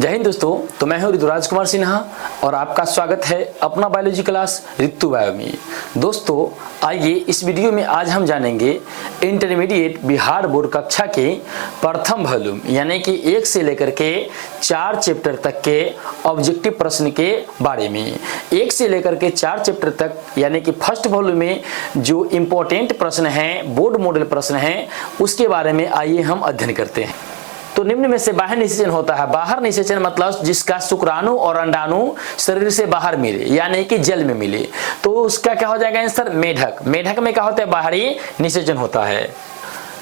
जय हिंद दोस्तों। तो मैं हूं ऋतुराज कुमार सिन्हा और आपका स्वागत है अपना बायोलॉजी क्लास ऋतु बायो में। दोस्तों आइए इस वीडियो में आज हम जानेंगे इंटरमीडिएट बिहार बोर्ड कक्षा के प्रथम वॉल्यूम यानी कि 1 से लेकर के 4 चैप्टर तक के ऑब्जेक्टिव प्रश्न के बारे में। 1 से लेकर के 4 चैप्टर तक यानी कि फर्स्ट वॉल्यूम में जो इम्पोर्टेंट प्रश्न हैं, बोर्ड मॉडल प्रश्न हैं, उसके बारे में आइए हम अध्ययन करते हैं। तो निम्न में से बाहर निषेचन होता है। बाहर निषेचन मतलब जिसका शुक्राणु और अंडाणु शरीर से बाहर मिले यानी कि जल में मिले, तो उसका क्या हो जाएगा आंसर? मेढक। मेढक में क्या होता है? बाहरी निषेचन होता है।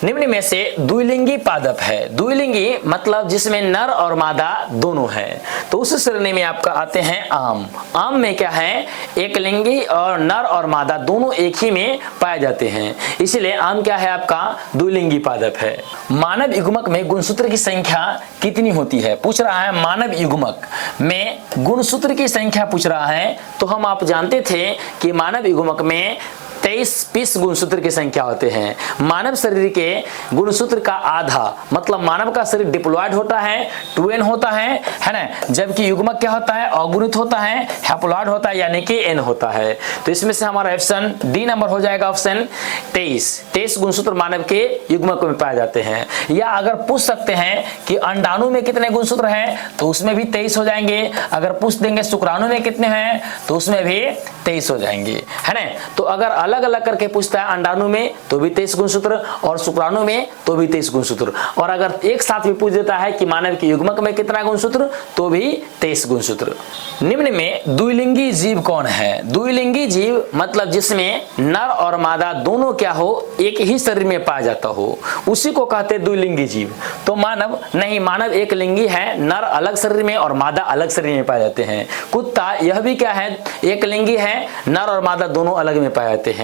निम्न में से द्विलिंगी पादप है। द्विलिंगी मतलब जिसमें नर और मादा दोनों है, तो उस श्रेणी में आपका आते हैं आम। आम में क्या है? एक लिंगी और नर और मादा दोनों एक ही में पाए जाते हैं, इसलिए आम क्या है? आपका द्विलिंगी पादप है। मानव युग्मक में गुणसूत्र की संख्या कितनी होती है? पूछ रहा है मानव युग्मक में गुणसूत्र की संख्या पूछ रहा है। तो हम आप जानते थे कि मानव युग्मक में 23 पीस गुणसूत्र की संख्या होते हैं। मानव शरीर के गुणसूत्र का आधा मतलब मानव का शरीर डिप्लॉयड होता है, 2n होता है ना, जबकि युग्मक क्या होता है? अगुणित होता है, हैप्लॉयड होता है यानी कि n होता है। तो इसमें से हमारा ऑप्शन डी नंबर हो जाएगा, ऑप्शन 23 गुणसूत्र मानव के युग्मक में पाए जाते हैं। या अगर पूछ सकते हैं कि अंडाणु में कितने गुणसूत्र हैं, तो उसमें भी 23 हो जाएंगे। अगर पूछ देंगे शुक्राणु में कितने हैं, तो उसमें भी 23 हो जाएंगे, है ना। तो अगर अलग अलग करके पूछता है अंडाणु में तो भी 23 गुणसूत्र और शुक्राणु में तो भी 23 गुणसूत्र, और अगर एक साथ भी पूछ देता है कि मानव के युग्मक में कितना गुणसूत्र, तो भी 23 गुणसूत्र। निम्न में द्विलिंगी जीव कौन है? द्विलिंगी जीव मतलब जिसमें नर और मादा दोनों क्या हो? एक ही शरीर में पाया जाता हो, उसी को कहते हैं द्विलिंगी जीव। तो मानव नहीं, मानव एक लिंगी है, नर अलग शरीर में और मादा अलग शरीर में पाए जाते हैं। कुत्ता यह भी क्या है? एक लिंगी है, नर और मादा दोनों अलग में पाए जाते हैं।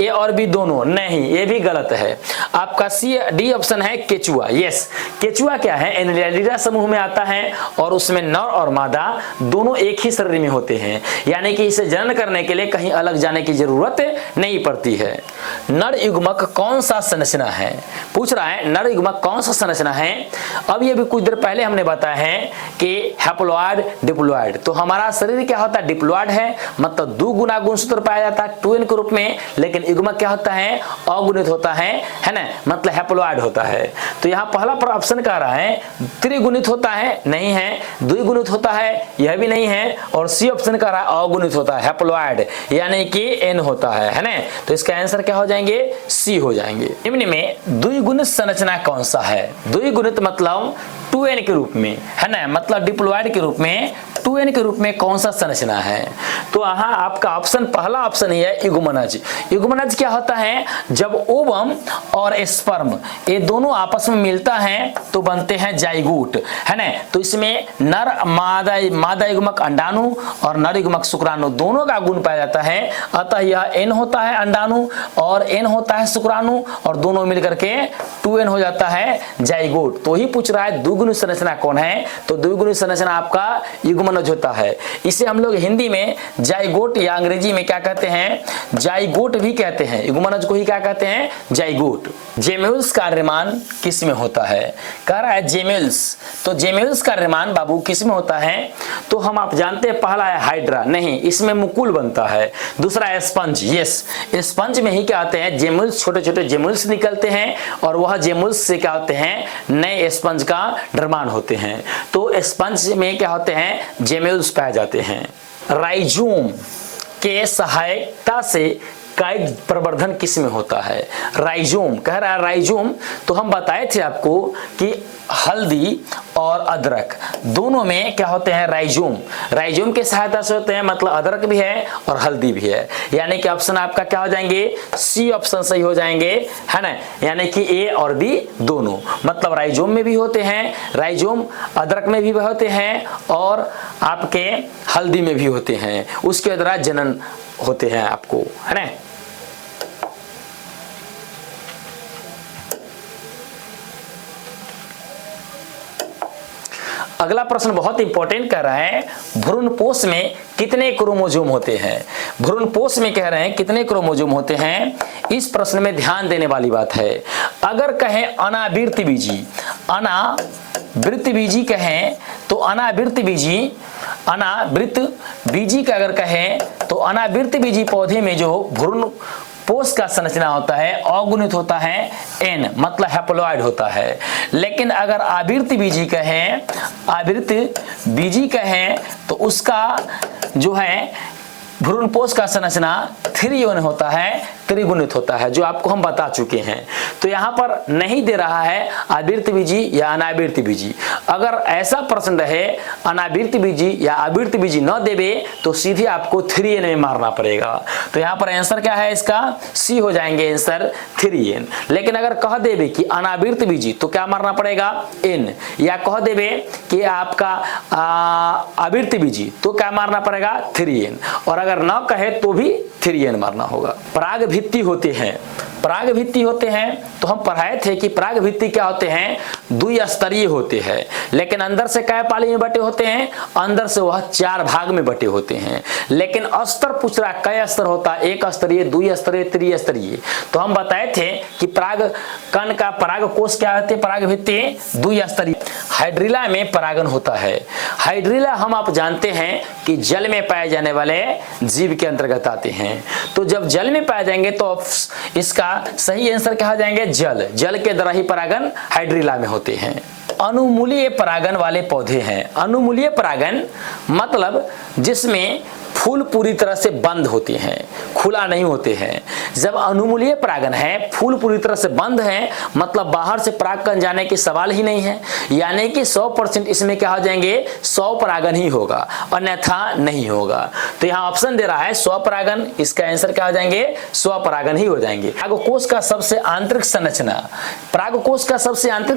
ए और बी दोनों नहीं, ये भी गलत है। आपका सी डी ऑप्शन है केचुआ। यस, केचुआ क्या है? एनिलिडा समूह में आता है और उसमें नर और मादा दोनों एक ही शरीर में होते हैं, यानी कि इसे जनन करने के लिए कहीं अलग जाने की जरूरत नहीं पड़ती है। नर युग्मक कौन सा संरचना है? पूछ रहा है नर युग्मक कौन सा संरचना है। अब ये भी कुछ देर पहले हमने बताया है कि हैप्लॉयड डिप्लॉयड। तो हमारा शरीर क्या होता है? डिप्लॉयड है, मतलब 2 गुना गुणसूत्र पाया जाता है 2n के रूप में, लेकिन युग्मक क्या होता है? अगुणित होता है ना, मतलब हैप्लॉयड होता है। तो यहाँ पहला ऑप्शन कह रहा है त्रिगुणित होता है, नहीं है। द्विगुणित होता है, यह भी नहीं है। और सी ऑप्शन कह रहा है अगुणित होता है, हैप्लॉयड यानी कि n होता है ना। तो इसका आंसर क्या हो जाएंगे? सी हो जाएंगे। निम्न में द्विगुणित संरचना कौन सा है? द्विगुणित मतलब 2n के रूप में, है ना, मतलब डिप्लॉयड के रूप में 2n के रूप में कौन सा संरचना है? तो यहाँ आपका ऑप्शन पहला ऑप्शन ही है युग्मनज। युग्मनज क्या होता है? जब ओवम और स्पर्म ये दोनों आपस में मिलता है तो बनते हैं जाइगोट, है ना। तो इसमें नर मादा युग्मक अंडाणु और नर युग्मक शुक्राणु दोनों का गुण पाया जाता है। अतः यह n होता है अंडाणु और n होता है शुक्राणु, और दोनों मिलकर के 2n हो जाता है जाइगोट। तो ही पूछ रहा है द्विगुणित संरचना कौन है? तो द्विगुणित संरचना आपका युग्मनज होता है। इसे हम लोग हिंदी में जाइगोट या अंग्रेजी में क्या कहते हैं? जाइगोट भी कहते हैं। युग्मनज को ही क्या कहते हैं? जाइगोट। जेम्यूल्स का निर्माण किस में होता है? कह रहा है जेम्यूल्स। तो जेम्यूल्स का निर्माण बाबू किस में होता है? तो हम आप जानते हैं पहला है हाइड्रा, नहीं, इसमें मुकुल बनता है। दूसरा है स्पंज। यस, स्पंज में ही क्या आते हैं? जेम्यूल्स, छोटे छोटे जेम्यूल्स निकलते हैं और वह जेम्यूल्स से क्या होते हैं? नए स्पंज का निर्माण होते हैं। तो स्पंज में क्या होते हैं? जेम्यूल्स पाए जाते हैं। राइजोम के सहायता से काइट प्रवर्धन किस में होता है? राइजोम कह रहा है राइजोम। तो हम बताए थे आपको कि हल्दी और अदरक दोनों में क्या होते हैं? राइजोम। राइजोम के सहायता से होते हैं, मतलब अदरक भी है और हल्दी भी है, यानी कि ऑप्शन आपका क्या हो जाएंगे? सी ऑप्शन सही हो जाएंगे, है ना। यानी कि ए और बी दोनों, मतलब राइजोम में भी होते हैं, राइजोम अदरक में भी होते हैं और आपके हल्दी में भी होते हैं, उसके द्वारा जनन होते हैं आपको, है ना। अगला प्रश्न बहुत इंपॉर्टेंट कर रहा है, भ्रूणपोष में कितने क्रोमोसोम होते हैं? भ्रूणपोष में कह रहे हैं कितने क्रोमोसोम होते हैं? इस प्रश्न में ध्यान देने वाली बात है। अगर कहें अनावृत बीजी, अना अनावृत बीजी कहें तो अनावृत बीजी का अगर कहें तो अनावृत बीजी पौधे में जो भ्रूण पोष का संरचना होता है अगुणित होता है N, मतलब हैप्लॉइड होता है। लेकिन अगर आवृत बीजी कहें तो उसका जो है भ्रूण पोष का संरचना 3 होता है, त्रिगुणित होता है, जो आपको हम बता चुके हैं। तो यहाँ पर नहीं दे रहा है आवृत बीजी या अनावृत बीजी। अगर ऐसा प्रश्न रहे अनावृत बीजी या आवृत बीजी न देवे तो सीधे आपको 3N में मारना पड़ेगा। तो यहाँ पर आंसर क्या है इसका? सी हो जाएंगे आंसर 3N। लेकिन अगर कह देवे कि अनावृत बीजी तो क्या मारना पड़ेगा? N। या कह देवे कि आपका आवृत बीजी तो क्या मारना पड़ेगा? 3N। और अगर न कहे तो भी 3N मारना होगा। पराग भित्ति होते हैं तो हम पढ़ाए थे कि पराग भित्ति क्या होते हैं? द्विस्तरीय होते हैं। लेकिन अंदर से कै पाली में बटे होते हैं? अंदर से वह 4 भाग में बटे होते हैं। लेकिन स्तर पूछ रहा कै स्तर होता है? 1 स्तरीय, 2 स्तरीय, 3 स्तरीय। तो हम बताए थे कि पराग कण का पराग कोष क्या होते हैं? पराग भित्ति 2 स्तरीय। हाइड्रिला में परागन होता है। हाइड्रिला हम आप जानते हैं कि जल में पाए जाने वाले जीव के अंतर्गत आते हैं। तो जब जल में पाए जाएंगे तो इसका सही आंसर क्या हो जाएंगे? जल के द्वारा ही परागन हाइड्रिला में होते हैं। अनुमूलीय परागन वाले पौधे हैं। अनुमूलीय परागन मतलब जिसमें फूल पूरी तरह से बंद होते हैं, खुला नहीं होते हैं। जब अनुमूलीय परागन है, फूल पूरी तरह से बंद है, मतलब बाहर से परागकण जाने की सवाल ही नहीं है। यानी कि 100% इसमें क्या हो जाएंगे? 100 परागन ही होगा, अन्यथा नहीं होगा। तो यहाँ ऑप्शन दे रहा है 100 परागन। इसका आंसर क्या हो जाएंगे? 100 परागन ही हो जाएंगे। परागकोश का सबसे आंतरिक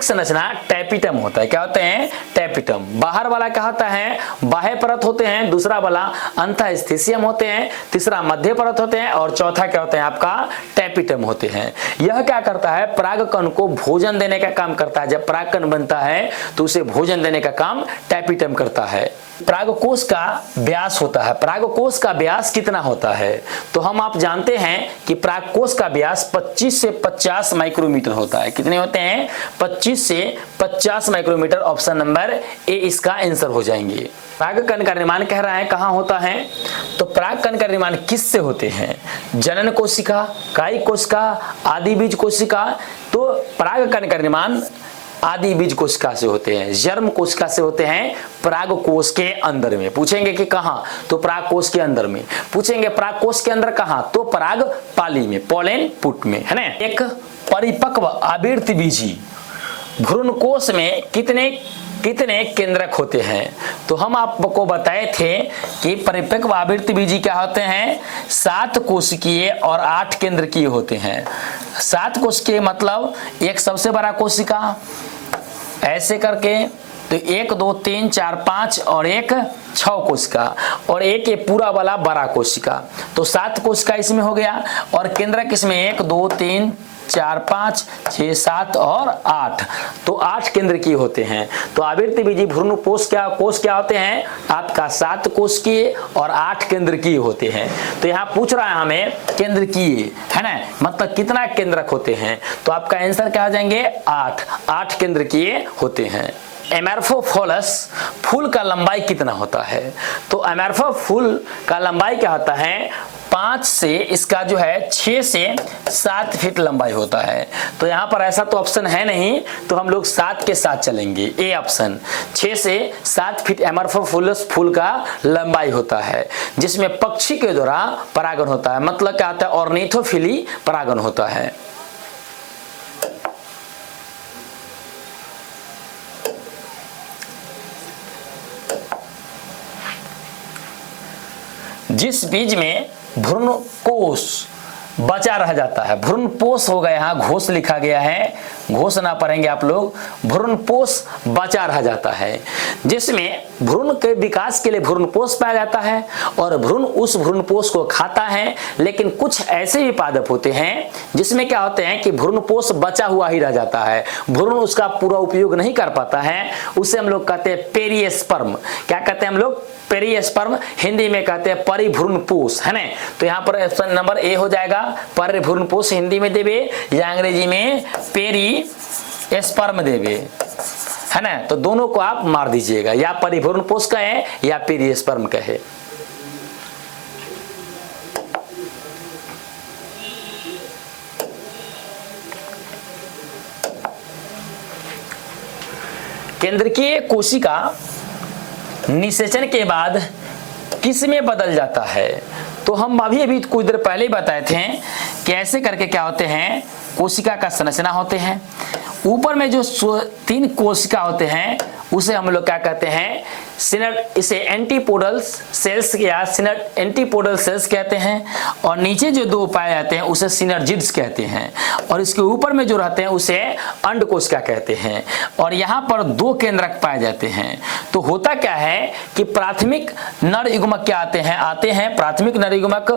संरचना टैपिटम होता है। क्या होते हैं? टैपिटम। बाहर वाला क्या होता है? बाह्य परत होते हैं। दूसरा वाला अंतःस्थिसियम होते हैं। तीसरा मध्य परत होते हैं और चौथा क्या होते हैं? आपका टैपिटम होते हैं। यह क्या करता है? परागकण को भोजन देने का काम करता है। जब परागकण बनता है तो उसे भोजन देने का काम टैपिटम करता है। परागकोश का व्यास होता है। परागकोश का व्यास कितना होता है? तो हम आप जानते हैं कि परागकोश का व्यास 25 से 50 माइक्रोमीटर होता है। कितने होते हैं? 25 से 50 माइक्रोमीटर। ऑप्शन नंबर ए इसका आंसर हो जाएंगे। परागकण का निर्माण कह रहा है कहाँ होता है? तो परागकण का निर्माण किससे होते हैं? जनन कोशिका, कायिक कोशिका, आदि बीज कोशिका। तो परागकण का निर्माण आदि बीज कोशिका से होते हैं, जर्म कोशिका से होते हैं। परागकोश के अंदर में पूछेंगे कि कहाँ? तो परागकोश के अंदर में। पूछेंगे परागकोश के अंदर कहाँ? तो पराग पाली में, पोलेन पुट में, है ना। एक परिपक्व आवृत बीजी भ्रूणकोश में कितने केंद्रक होते हैं? तो हम आपको बताए थे कि परिपक्व आवृत बीजी क्या होते हैं? 7 कोशिकीय और 8 केंद्रकीय होते हैं। 7 कोशिकीय मतलब एक सबसे बड़ा कोशिका ऐसे करके, तो 1 2 3 4 5 और एक 6 कोशिका और एक ये पूरा वाला बड़ा कोशिका। तो 7 कोशिका इसमें हो गया और केंद्रक इसमें 1 2 3 4 5 6 7 और 8। तो 8 केंद्र की होते हैं। तो आवृत बीजी भ्रूण कोश क्या होते हैं? आपका 7 कोशिकीय और 8 केंद्र की होते हैं। तो यहाँ पूछ रहा है हमें केंद्र की, है ना, मतलब कितना केंद्रक होते हैं? तो आपका आंसर क्या आ जाएंगे? 8 केंद्र की होते हैं। एमेरफोफोलस फूल का लंबाई कितना होता है? तो एमेरफो फूल का लंबाई क्या होता है? 5 से इसका जो है 6 से 7 फीट लंबाई होता है। तो यहाँ पर ऐसा तो ऑप्शन है नहीं, तो हम लोग 7 के साथ चलेंगे। ए ऑप्शन 6 से 7 फीट एमेरफोफोलस फूल का लंबाई होता है, जिसमें पक्षी के द्वारा परागन होता है। मतलब क्या होता है? ऑर्निथोफिली परागन होता है। जिस बीज में भ्रूणकोश बचा रह जाता है, भ्रूणपोष होगा, यहाँ घोष लिखा गया है, घोष ना पढ़ेंगे आप लोग, भ्रूणपोष बचा रह जाता है, जिसमें भ्रूण के विकास के लिए भ्रूणपोष पाया जाता है और भ्रूण उस भ्रूणपोष को खाता है। लेकिन कुछ ऐसे भी पादप होते हैं जिसमें क्या होते हैं कि भ्रूणपोष बचा हुआ ही रह जाता है, भ्रूण उसका पूरा उपयोग नहीं कर पाता है। उसे हम लोग कहते हैं पेरिस्पर्म। क्या कहते हैं हम लोग? पेरिस्पर्म। हिंदी में कहते हैं परिभ्रूणपोष, है ना। तो यहाँ पर ऑप्शन नंबर ए हो जाएगा, परिभ्रूणपोष हिंदी में देवे या अंग्रेजी में पेरिस्पर्म देवे, है ना। तो दोनों को आप मार दीजिएगा, या परिभ्रूण पोष कहें या फिर स्पर्म कहे। केंद्रकीय कोशिका निषेचन के बाद किस में बदल जाता है? तो हम अभी कुछ देर पहले ही बताए थे कि ऐसे करके क्या होते हैं, कोशिका का संरचना होते हैं। ऊपर में जो 3 कोशिका होते हैं उसे हम लोग क्या कहते हैं, इसे एंटीपोडल सेल्स या एंटीपोडल सेल्स कहते हैं। और नीचे जो 2 पाए जाते हैं उसे सिनर्जिड्स कहते हैं। और इसके ऊपर में जो रहते हैं उसे अंडकोशिका कहते हैं। और यहाँ पर 2 केंद्रक पाए जाते हैं। तो होता क्या है कि प्राथमिक नर युग्मक क्या आते हैं प्राथमिक नर युग्मक,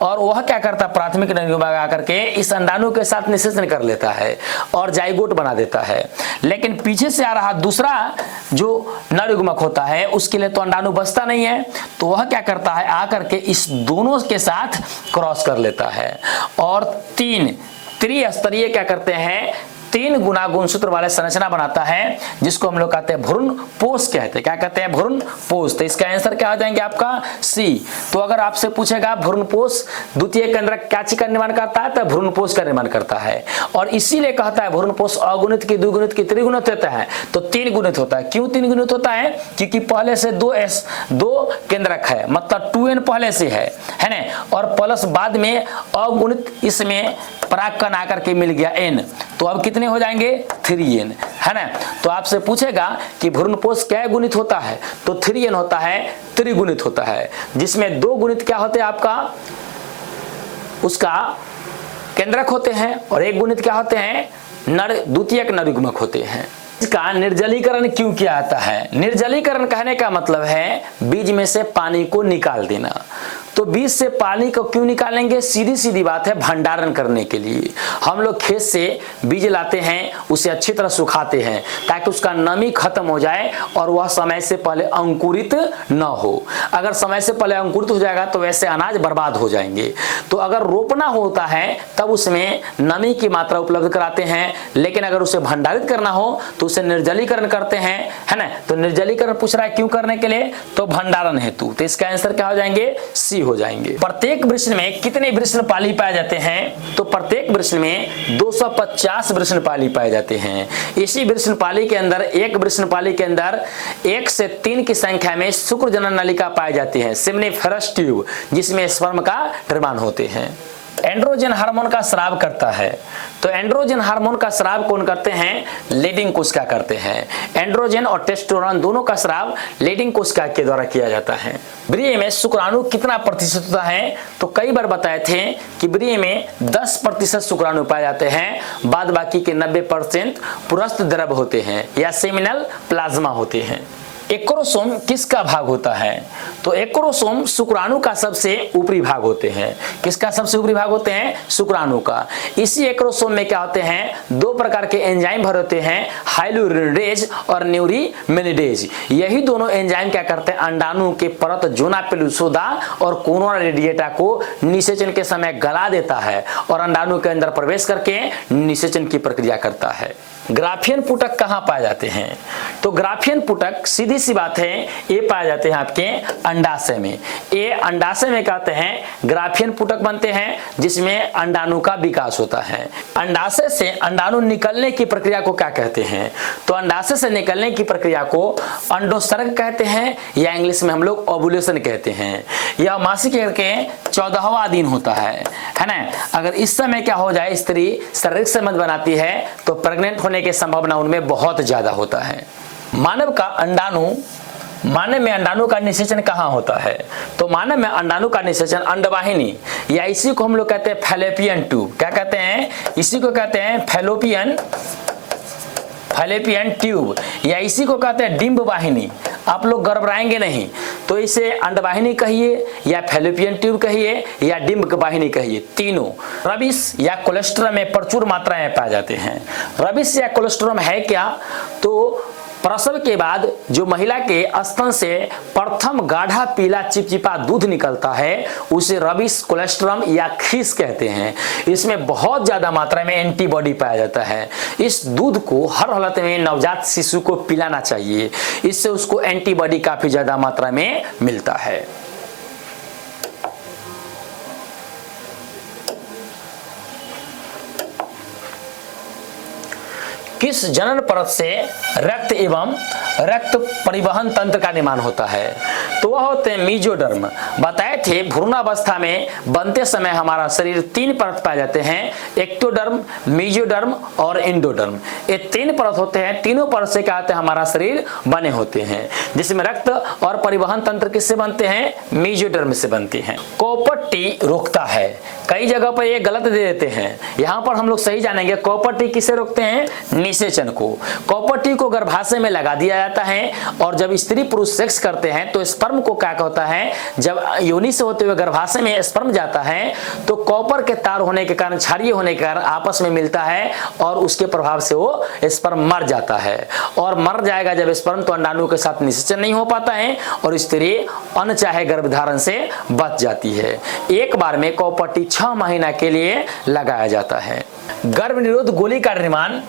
और वह क्या करता है, प्राथमिक नर युग्मक आकर के इस अंडाणु के साथ निषेचन कर लेता है और जाइगोट बना देता है। लेकिन पीछे से आ रहा दूसरा जो नर युग्मक होता है उसके लिए तो अंडाणु बचता नहीं है, तो वह क्या करता है, आकर के इस दोनों के साथ क्रॉस कर लेता है और 3 त्रिस्तरीय क्या करते हैं, 3 गुना गुणसूत्र वाले संरचना बनाता है, जिसको हम लोग कहते हैं भ्रूण पोष कहते हैं। क्या कहते हैं, भ्रूण पोष। तो इसका आंसर क्या हो जाएंगे आपका सी। तो अगर आपसे पूछेगा भ्रूण पोष द्वितीय केंद्रक क्या चीज का निर्माण करता है, तो भ्रूण पोष का निर्माण करता है। और इसीलिए कहता है भ्रूण पोष अगुणित की, द्विगुणित की, त्रिगुणित होता है, तो 3 गुणित होता है। क्यों 3 गुणित होता है, क्योंकि पहले से 2 केंद्रक है, मतलब 2n पहले से है ना, और प्लस बाद में अगुणित इसमें परागकण आकर के मिल गया n, तो अब कितने हो जाएंगे 3n, है ना। तो आपसे पूछेगा कि भ्रूण पोष क्या गुणित होता है, तो 3n होता है, त्रिगुणित होता है, जिसमें 2 गुणित क्या होते हैं आपका, उसका केंद्रक होते हैं, और 1 गुणित क्या होते हैं, द्वितीयक नर युग्मक होते हैं। इसका निर्जलीकरण क्यों किया जाता है? निर्जलीकरण कहने का मतलब है बीज में से पानी को निकाल देना। तो बीज से पानी को क्यों निकालेंगे, सीधी सीधी बात है, भंडारण करने के लिए। हम लोग खेत से बीज लाते हैं, उसे अच्छी तरह सुखाते हैं ताकि उसका नमी खत्म हो जाए और वह समय से पहले अंकुरित न हो। अगर समय से पहले अंकुरित हो जाएगा तो वैसे अनाज बर्बाद हो जाएंगे। तो अगर रोपना होता है तब उसमें नमी की मात्रा उपलब्ध कराते हैं, लेकिन अगर उसे भंडारित करना हो तो उसे निर्जलीकरण करते हैं, है ना। तो निर्जलीकरण पूछ रहा है क्यों करने के लिए, तो भंडारण हेतु। तो इसका आंसर क्या हो जाएंगे, सी हो जाएंगे। प्रत्येक वृषण में कितने वृषणपाली पाए जाते हैं, तो प्रत्येक वृषण में 250 वृषणपाली पाए जाते हैं। इसी वृषणपाली के अंदर, एक वृषणपाली के अंदर 1 से 3 की संख्या में शुक्र जनन नलिका पाई जाती है, सेमिनिफेरस ट्यूब, जिसमें स्पर्म का निर्माण होते हैं। एंड्रोजन हार्मोन का स्राव करता है, तो एंड्रोजन हार्मोन का स्राव कौन करते हैं, लेडिंग कोशिका करते हैं। एंड्रोजन और टेस्टोस्टेरोन दोनों का स्राव लेडिंग कोशिका के द्वारा किया जाता है। वीर्य में शुक्राणु कितना प्रतिशत होता है, तो कई बार बताए थे कि वीर्य में 10% शुक्राणु पाए जाते हैं, बाद बाकी के 90% पुरस्थ द्रव होते हैं या सेमिनल प्लाज्मा होते हैं। एक्रोसोम किसका भाग होता है, तो एक्रोसोम शुक्राणु का सबसे ऊपरी भाग होते हैं। किसका सबसे ऊपरी भाग होते हैं, शुक्राणु का। इसी एक्रोसोम में क्या होते हैं, 2 प्रकार के एंजाइम भरे होते हैं, हाइलुरिडेज और न्यूरिमिनिडेज। यही दोनों एंजाइम क्या करते हैं, अंडाणु के परत जोना पेलुसोदा और कोरोना रेडिएटा को निषेचन के समय गला देता है और अंडाणु के अंदर प्रवेश करके निषेचन की प्रक्रिया करता है। ग्राफियन पुटक कहाँ पाए जाते हैं, तो ग्राफियन पुटक सीधी सी बात है, ये पाए जाते हैं आपके अंडाशय में। ये अंडाशय में कहते हैं ग्राफियन पुटक बनते हैं, जिसमें अंडाणु का विकास होता है। अंडाशय से अंडाणु निकलने की प्रक्रिया को क्या कहते हैं, तो अंडाशय से निकलने की प्रक्रिया को अंडोत्सर्ग कहते हैं, या इंग्लिश में हम लोग ओव्यूलेशन कहते हैं। यह मासिक के 14वां दिन होता है ना। अगर इस समय क्या हो जाए, स्त्री शारीरिक संबंध बनाती है तो प्रेग्नेंट होने की संभावना उनमें बहुत ज्यादा होता है। मानव में अंडाणु का निषेचन कहाँ होता है, तो मानव में अंडाणु का निषेचन अंडवाहिनी, या इसी को हम लोग कहते हैं फैलोपियन ट्यूब। क्या कहते हैं, इसी को कहते हैं फैलोपियन ट्यूब, या इसी को कहते हैं डिंब वाहिनी। आप लोग घबराएंगे नहीं, तो इसे अंडवाहिनी कहिए या फैलोपियन ट्यूब कहिए या डिंब वाहिनी कहिए, तीनों। रबिस या कोलेस्ट्रम में प्रचुर मात्रा में पाए जाते हैं। रबिस या कोलेस्ट्रम है क्या, तो प्रसव के बाद जो महिला के स्तन से प्रथम गाढ़ा पीला चिपचिपा दूध निकलता है उसे रबिस कोलेस्ट्रम या खीस कहते हैं। इसमें बहुत ज्यादा मात्रा में एंटीबॉडी पाया जाता है। इस दूध को हर हालत में नवजात शिशु को पिलाना चाहिए, इससे उसको एंटीबॉडी काफी ज्यादा मात्रा में मिलता है। किस जनन परत से रक्त एवं रक्त परिवहन तंत्र का निर्माण होता है? तो वह होते हैं मीजोडर्म। बताए थे भ्रूणावस्था में बनते समय हमारा शरीर 3 परत पाए जाते हैं, एक्टोडर्म, मीजोडर्म और एंडोडर्म। ये 3 परत होते हैं। तीनों परत से क्या होता है, हमारा शरीर बने होते हैं, जिसमें रक्त और परिवहन तंत्र किससे बनते हैं? मीजोडर्म से बनते हैं। कॉपर-टी रोकता है। कई जगह पर ये गलत दे देते हैं, यहाँ पर हम लोग सही जानेंगे। कॉपर-टी किसे रोकते हैं? निषेचन को। कॉपर-टी को गर्भाशय में लगा दिया जाता है और जब स्त्री पुरुष सेक्स करते हैं तो स्पर्म को क्या होता है, जब योनि से होते हुए गर्भाशय में स्पर्म जाता है तो कॉपर के तार होने के कारण, क्षारीय होने के कारण आपस में मिलता है और उसके प्रभाव से वो स्पर्म मर जाता है। और मर जाएगा जब स्पर्म तो अंडाणु के साथ निषेचन नहीं हो पाता है और स्त्री अनचाहे गर्भधारण से बच जाती है। एक बार में कॉपर-टी 6 महीना के लिए लगाया जाता है। गर्भ निरोध गोली का निर्माण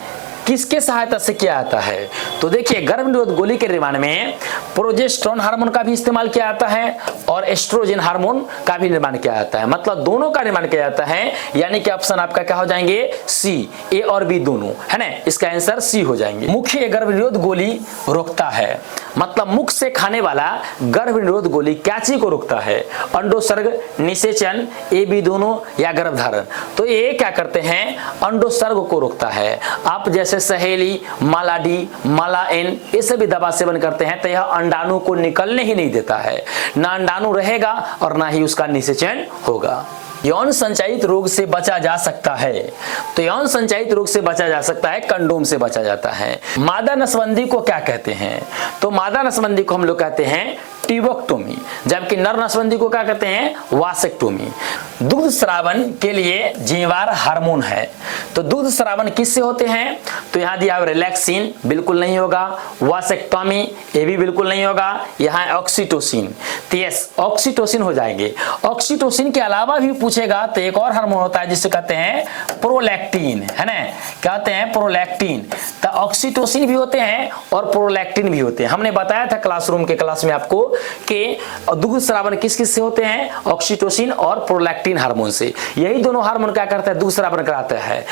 किसके सहायता से किया जाता है? तो देखिए, गर्भ निरोध गोली के निर्माण में प्रोजेस्टेरोन हार्मोन का भी इस्तेमाल किया जाता है और एस्ट्रोजन हार्मोन का भी निर्माण किया जाता है। मतलब दोनों का निर्माण किया जाता है, यानी कि ऑप्शन आपका क्या हो जाएंगे? सी, ए और बी दोनों, है ना। इसका आंसर सी हो जाएंगे। मुख्य गर्भ निरोध गोली रोकता है, मतलब मुख से खाने वाला गर्भ निरोध गोली क्या चीज को रोकता है? अंडोत्सर्ग, निषेचन, ए बी दोनों या गर्भधारण? तो ये क्या करते हैं? अंडोत्सर्ग को रोकता है। आप जैसे सहेली, मालाडी, मालाएन ये सभी दवा सेवन करते हैं तो यह अंडाणु को निकलने ही नहीं देता है। ना अंडाणु रहेगा और ना ही उसका निषेचन होगा। यौन संचालित रोग से बचा जा सकता है, तो यौन संचालित रोग से बचा जा सकता है, कंडोम से बचा जाता है। मादा नसबंदी को क्या कहते हैं? तो मादा नसबंदी को हम लोग कहते हैं टिबोक्टोमी, जबकि नर नसबंदी को क्या कहते हैं? वासेक्टोमी। दुग्ध स्रावन के लिए जिम्मेवार हार्मोन है, तो दुग्ध स्रावन किससे होते हैं? तो यहाँ दिया रिलैक्सिन, बिल्कुल नहीं होगा। वासेक्टोमी, ये भी बिल्कुल नहीं होगा। यहाँ ऑक्सीटोसिन, तो यस ऑक्सीटोसिन हो जाएंगे। ऑक्सीटोसिन के अलावा भी पूछेगा तो एक और हार्मोन होता है जिसे कहते हैं प्रोलैक्टिन, है ना। कहते हैं प्रोलैक्टिन। तो ऑक्सीटोसिन भी होते हैं और प्रोलैक्टिन भी होते हैं। हमने बताया था क्लासरूम के क्लास में आपको कि दुग्ध स्रावन किस किस से होते हैं? ऑक्सीटोसिन और प्रोलैक्टिन हार्मोन से। यही दोनों हार्मोन क्या करता है? दुग्ध स्रावन कराता है।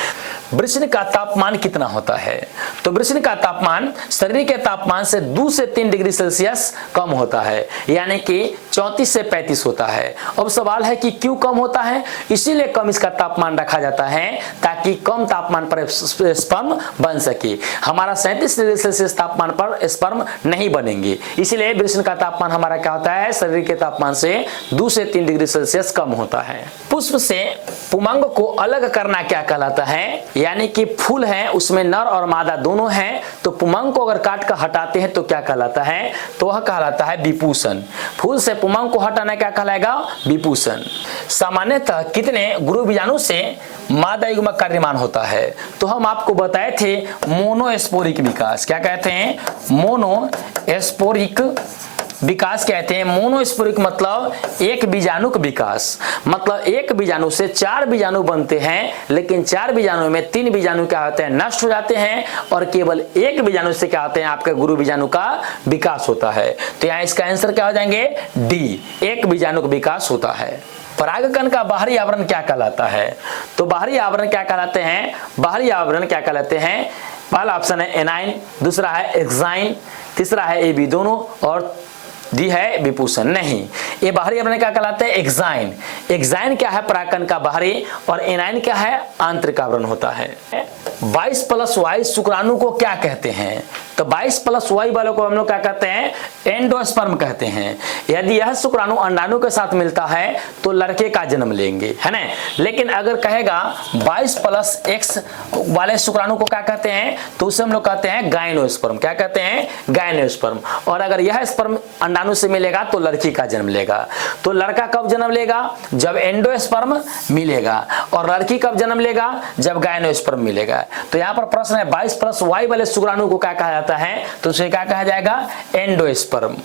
वृषण का तापमान कितना होता है? तो वृषण का तापमान शरीर के तापमान से 2 से 3 डिग्री सेल्सियस कम होता है, यानी कि 34 से 35 होता है। अब सवाल है कि क्यों कम होता है? इसीलिए कम इसका तापमान रखा जाता है ताकि कम तापमान पर स्पर्म बन सके। हमारा 37 डिग्री सेल्सियस तापमान पर स्पर्म नहीं बनेंगे, इसलिए वृषण का तापमान हमारा क्या होता है? शरीर के तापमान से 2 से 3 डिग्री सेल्सियस कम होता है। पुष्प से पुमंग को अलग करना क्या कहलाता है? यानी कि फूल है उसमें नर और मादा दोनों हैं, तो पुमंग को अगर काट कर हटाते हैं तो क्या कहलाता है? तो वह कहलाता है विपूषण। फूल से पुमंग को हटाना क्या कहलाएगा? विपूषण। सामान्यतः कितने गुरु बीजाणु से मादा युग्मक का निर्माण होता है? तो हम आपको बताए थे मोनोस्पोरिक विकास। क्या कहते हैं? मोनोस्पोरिक विकास कहते हैं। मोनोस्पोरिक मतलब एक बीजाणु का विकास, मतलब एक बीजाणु से 4 बीजाणु बनते हैं, लेकिन 4 बीजाणु में 3 बीजाणु क्या होते हैं? नष्ट हो जाते हैं और केवल एक बीजाणु से क्या होते हैं? आपके गुरु बीजाणु का विकास होता है। तो यहाँ इसका आंसर क्या हो जाएंगे? डी, एक बीजाणु का विकास होता है। परागकण का बाहरी आवरण क्या कहलाता है? तो बाहरी आवरण क्या कहलाते हैं? बाहरी आवरण क्या कहलाते हैं? पहला ऑप्शन है एनाइन, दूसरा है एक्साइन, तीसरा है ए बी दोनों और डी है विपूषण। नहीं, ये बाहरी आवरण क्या कहलाते हैं? एक्साइन। एक्साइन क्या है? परागकण का बाहरी, और एनाइन क्या है? आंतरिक आवरण होता है। 22+Y शुक्राणु को क्या कहते हैं? तो 22+Y वालों को हम लोग क्या कहते हैं? एंडोस्पर्म कहते हैं। यदि यह शुक्राणु अंडाणु के साथ मिलता है तो लड़के का जन्म लेंगे, है ना। लेकिन अगर कहेगा 22+X वाले शुक्राणु को क्या कहते हैं? तो उसे हम लोग कहते हैं गायनोस्पर्म। क्या कहते हैं? गायनोस्पर्म। और अगर यह स्पर्म अंडाणु से मिलेगा तो लड़की का जन्म लेगा। तो लड़का कब जन्म लेगा? जब एंडोस्पर्म मिलेगा, और लड़की कब जन्म लेगा? जब गायनोस्पर्म मिलेगा। तो यहाँ पर प्रश्न है 22+Y वाले शुक्राणु को क्या कहा जाता जाता है तो उसे क्या कहा जाएगा, एंडोस्पर्म।